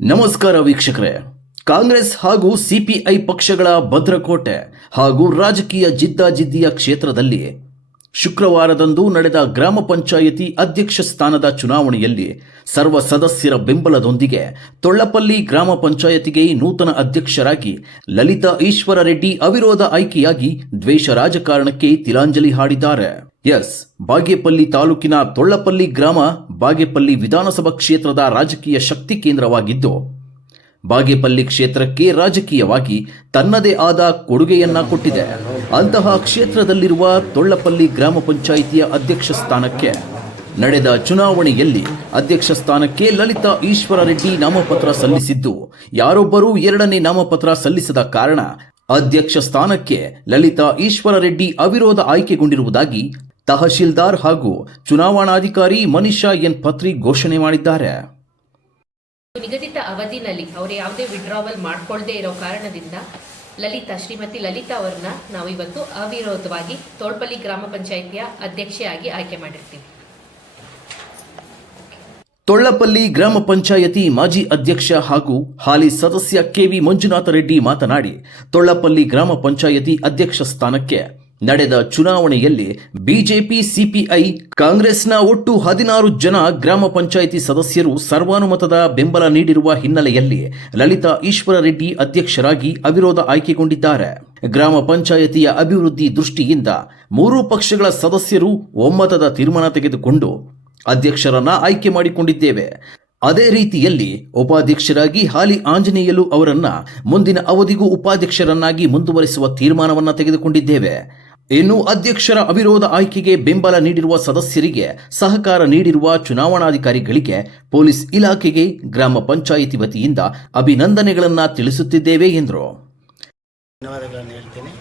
ನಮಸ್ಕಾರ ವೀಕ್ಷಕರೇ. ಕಾಂಗ್ರೆಸ್ ಹಾಗೂ ಸಿಪಿಐ ಪಕ್ಷಗಳ ಭದ್ರಕೋಟೆ ಹಾಗೂ ರಾಜಕೀಯ ಜಿದ್ದಾಜಿದ್ದಿಯ ಕ್ಷೇತ್ರದಲ್ಲಿ ಶುಕ್ರವಾರದಂದು ನಡೆದ ಗ್ರಾಮ ಪಂಚಾಯಿತಿ ಅಧ್ಯಕ್ಷ ಸ್ಥಾನದ ಚುನಾವಣೆಯಲ್ಲಿ ಸರ್ವ ಸದಸ್ಯರ ಬೆಂಬಲದೊಂದಿಗೆ ತೊಳ್ಳಪಲ್ಲಿ ಗ್ರಾಮ ಪಂಚಾಯತಿಗೆ ನೂತನ ಅಧ್ಯಕ್ಷರಾಗಿ ಲಲಿತಾ ಈಶ್ವರ ರೆಡ್ಡಿ ಅವಿರೋಧ ಆಯ್ಕೆಯಾಗಿ ದ್ವೇಷ ರಾಜಕಾರಣಕ್ಕೆ ತಿಲಾಂಜಲಿ ಹಾಡಿದ್ದಾರೆ. ಎಸ್, ಬಾಗೇಪಲ್ಲಿ ತಾಲೂಕಿನ ತೊಳ್ಳಪಲ್ಲಿ ಗ್ರಾಮ ಬಾಗೇಪಲ್ಲಿ ವಿಧಾನಸಭಾ ಕ್ಷೇತ್ರದ ರಾಜಕೀಯ ಶಕ್ತಿ ಕೇಂದ್ರವಾಗಿದ್ದು ಬಾಗೇಪಲ್ಲಿ ಕ್ಷೇತ್ರಕ್ಕೆ ರಾಜಕೀಯವಾಗಿ ತನ್ನದೇ ಆದ ಕೊಡುಗೆಯನ್ನ ಕೊಟ್ಟಿದೆ. ಅಂತಹ ಕ್ಷೇತ್ರದಲ್ಲಿರುವ ತೊಳ್ಳಪಲ್ಲಿ ಗ್ರಾಮ ಪಂಚಾಯಿತಿಯ ಅಧ್ಯಕ್ಷ ಸ್ಥಾನಕ್ಕೆ ನಡೆದ ಚುನಾವಣೆಯಲ್ಲಿ ಅಧ್ಯಕ್ಷ ಸ್ಥಾನಕ್ಕೆ ಲಲಿತಾ ಈಶ್ವರ ರೆಡ್ಡಿ ನಾಮಪತ್ರ ಸಲ್ಲಿಸಿದ್ದು, ಯಾರೊಬ್ಬರೂ ಎರಡನೇ ನಾಮಪತ್ರ ಸಲ್ಲಿಸದ ಕಾರಣ ಅಧ್ಯಕ್ಷ ಸ್ಥಾನಕ್ಕೆ ಲಲಿತಾ ಈಶ್ವರ ರೆಡ್ಡಿ ಅವಿರೋಧ ಆಯ್ಕೆಗೊಂಡಿರುವುದಾಗಿ ತಹಶೀಲ್ದಾರ್ ಹಾಗೂ ಚುನಾವಣಾಧಿಕಾರಿ ಮನೀಷಾ ಎನ್ ಪತ್ರಿ ಘೋಷಣೆ ಮಾಡಿದ್ದಾರೆ. ನಿಗದಿತ ಅವಧಿನಲ್ಲಿ ಅವರು ಯಾವುದೇ ವಿಡ್ರಾವಲ್ ಮಾಡ್ಕೊಳ್ಳದೆ ಇರೋ ಕಾರಣದಿಂದ ಲಲಿತಾ, ಶ್ರೀಮತಿ ಲಲಿತಾ ಅವರನ್ನ ನಾವು ಇವತ್ತು ಅವಿರೋಧವಾಗಿ ತೋಳ್ಪಲ್ಲಿ ಗ್ರಾಮ ಪಂಚಾಯಿತಿಯ ಅಧ್ಯಕ್ಷೆಯಾಗಿ ಆಯ್ಕೆ ಮಾಡಿರ್ತೀವಿ. ತೊಳ್ಳಪಲ್ಲಿ ಗ್ರಾಮ ಪಂಚಾಯತಿ ಮಾಜಿ ಅಧ್ಯಕ್ಷ ಹಾಗೂ ಹಾಲಿ ಸದಸ್ಯ ಕೆವಿ ಮಂಜುನಾಥ ರೆಡ್ಡಿ ಮಾತನಾಡಿ, ತೊಳ್ಳಪಲ್ಲಿ ಗ್ರಾಮ ಪಂಚಾಯತಿ ಅಧ್ಯಕ್ಷ ಸ್ಥಾನಕ್ಕೆ ನಡೆದ ಚುನಾವಣೆಯಲ್ಲಿ ಬಿಜೆಪಿ, ಸಿಪಿಐ, ಕಾಂಗ್ರೆಸ್ನ ಒಟ್ಟು ಹದಿನಾರು ಜನ ಗ್ರಾಮ ಪಂಚಾಯಿತಿ ಸದಸ್ಯರು ಸರ್ವಾನುಮತದ ಬೆಂಬಲ ನೀಡಿರುವ ಹಿನ್ನೆಲೆಯಲ್ಲಿ ಲಲಿತಾ ಈಶ್ವರ ರೆಡ್ಡಿ ಅಧ್ಯಕ್ಷರಾಗಿ ಅವಿರೋಧ ಆಯ್ಕೆಗೊಂಡಿದ್ದಾರೆ. ಗ್ರಾಮ ಪಂಚಾಯಿತಿಯ ಅಭಿವೃದ್ಧಿ ದೃಷ್ಟಿಯಿಂದ ಮೂರೂ ಪಕ್ಷಗಳ ಸದಸ್ಯರು ಒಮ್ಮತದ ತೀರ್ಮಾನ ತೆಗೆದುಕೊಂಡು ಅಧ್ಯಕ್ಷರನ್ನ ಆಯ್ಕೆ ಮಾಡಿಕೊಂಡಿದ್ದೇವೆ. ಅದೇ ರೀತಿಯಲ್ಲಿ ಉಪಾಧ್ಯಕ್ಷರಾಗಿ ಹಾಲಿ ಆಂಜನೇಯಲು ಅವರನ್ನ ಮುಂದಿನ ಅವಧಿಗೂ ಉಪಾಧ್ಯಕ್ಷರನ್ನಾಗಿ ಮುಂದುವರಿಸುವ ತೀರ್ಮಾನವನ್ನ ತೆಗೆದುಕೊಂಡಿದ್ದೇವೆ. ಇನ್ನು ಅಧ್ಯಕ್ಷರ ಅವಿರೋಧ ಆಯ್ಕೆಗೆ ಬೆಂಬಲ ನೀಡಿರುವ ಸದಸ್ಯರಿಗೆ ಸಹಕಾರ ನೀಡಿರುವ ಚುನಾವಣಾಧಿಕಾರಿಗಳಿಗೆ ಪೊಲೀಸ್ ಇಲಾಖೆಗೆ ಗ್ರಾಮ ಪಂಚಾಯಿತಿ ವತಿಯಿಂದ ಅಭಿನಂದನೆಗಳನ್ನು ತಿಳಿಸುತ್ತಿದ್ದೇವೆ ಎಂದರು. ಧನ್ಯವಾದಗಳನ್ನು ಹೇಳ್ತೀನಿ.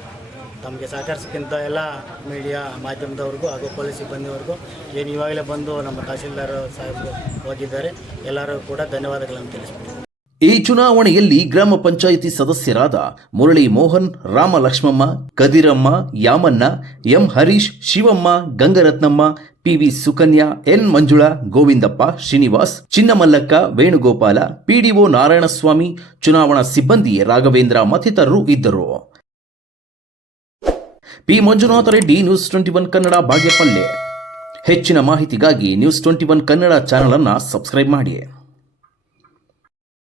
ತಮಗೆ ಸಹಕರಿಸಕ್ಕಿಂತ ಎಲ್ಲ ಮೀಡಿಯಾ ಮಾಧ್ಯಮದವ್ರಿಗೂ ಹಾಗೂ ಪೊಲೀಸ್ ಸಿಬ್ಬಂದಿವರೆಗೂ ಏನು ಇವಾಗಲೇ ಬಂದು ನಮ್ಮ ತಹಸೀಲ್ದಾರ್ ಸಾಹೇಬರು ಹೋಗಿದ್ದಾರೆ. ಎಲ್ಲರೂ ಕೂಡ ಧನ್ಯವಾದಗಳನ್ನು ತಿಳಿಸ್ತೀನಿ ಈ ಚುನಾವಣೆಯಲ್ಲಿ ಗ್ರಾಮ ಪಂಚಾಯಿತಿ ಸದಸ್ಯರಾದ Murali Mohan Rama Lakshmamma Kadiramma, Yamanna, M Harish, Shivamma, Gangaratnamma, PV Sukanya, N Manjula, Govindappa, Srinivas, Chinnamallakka, Venugopala, PDO Narayanaswamy, ಚುನಾವಣಾ ಸಿಬ್ಬಂದಿ ರಾಘವೇಂದ್ರ ಮತ್ತಿತರರು ಇದ್ದರು. P Manjunatha Reddy, news twenty one Kannada Bhagyapalle. ಹೆಚ್ಚಿನ ಮಾಹಿತಿಗಾಗಿ news twenty one Kannada channel ಅನ್ನು subscribe ಮಾಡಿ.